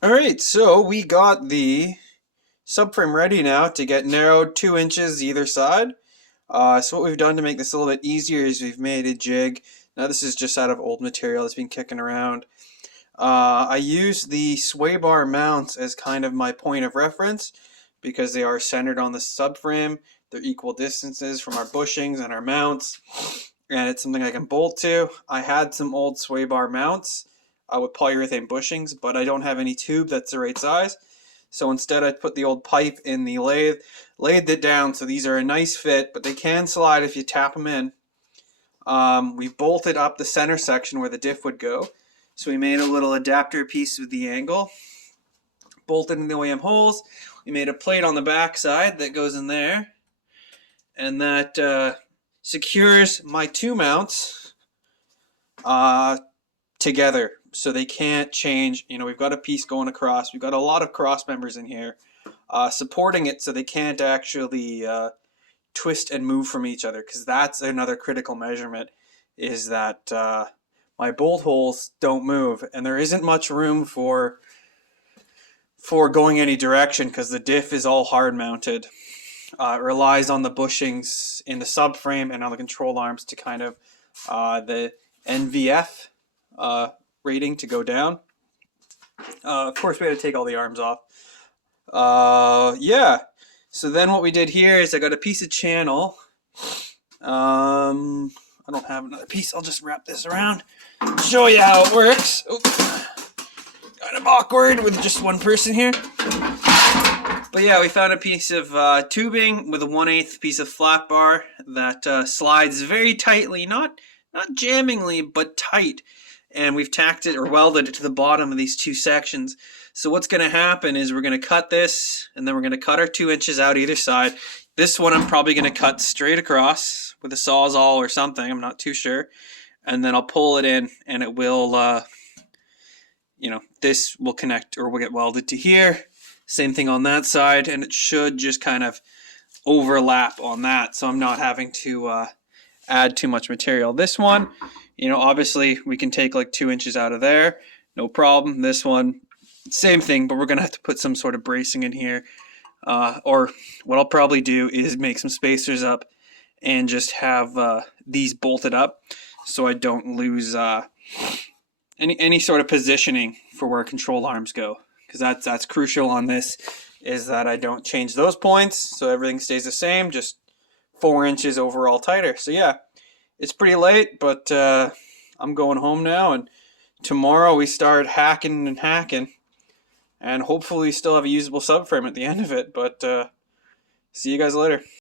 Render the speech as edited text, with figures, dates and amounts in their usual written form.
Alright, so we got the subframe ready now to get narrowed 2 inches either side. So what we've done to make this a little bit easier is we've made a jig. Now this is just out of old material that's been kicking around. I use the sway bar mounts as kind of my point of reference because they are centered on the subframe. They're equal distances from our bushings and our mounts, and it's something I can bolt to. I had some old sway bar mounts with polyurethane bushings, but I don't have any tube that's the right size. So instead I put the old pipe in the lathed it down, so these are a nice fit, but they can slide if you tap them in. We bolted up the center section where the diff would go. So we made a little adapter piece with the angle, bolted in the OEM holes. We made a plate on the back side that goes in there, and that secures my 2 mounts together, so they can't change. You know, we've got a piece going across. We've got a lot of cross members in here supporting it, so they can't actually twist and move from each other, because that's another critical measurement, is that my bolt holes don't move, and there isn't much room for going any direction because the diff is all hard mounted. It relies on the bushings in the subframe and on the control arms to kind of the NVF rating to go down. Of course, we had to take all the arms off. Yeah. So then what we did here is I got a piece of channel. I don't have another piece. I'll just wrap this around, show you how it works. Oops. Kind of awkward with just one person here. But yeah, we found a piece of tubing with a 1/8 piece of flat bar that slides very tightly, not jammingly, but tight. And we've tacked it or welded it to the bottom of these 2 sections. So what's going to happen is we're going to cut this, and then we're going to cut our 2 inches out either side. This one I'm probably going to cut straight across with a Sawzall or something. I'm not too sure. And then I'll pull it in, and it will, this will connect or will get welded to here. Same thing on that side, and it should just kind of overlap on that, so I'm not having to add too much material. This one, obviously we can take like 2 inches out of there, no problem. This one, same thing, but we're gonna have to put some sort of bracing in here, or what I'll probably do is make some spacers up and just have these bolted up so I don't lose any sort of positioning for where control arms go, because that's crucial on this, is that I don't change those points, so everything stays the same, just 4 inches overall tighter. So yeah, it's pretty late, but I'm going home now, and tomorrow we start hacking and hacking, and hopefully still have a usable subframe at the end of it. But see you guys later.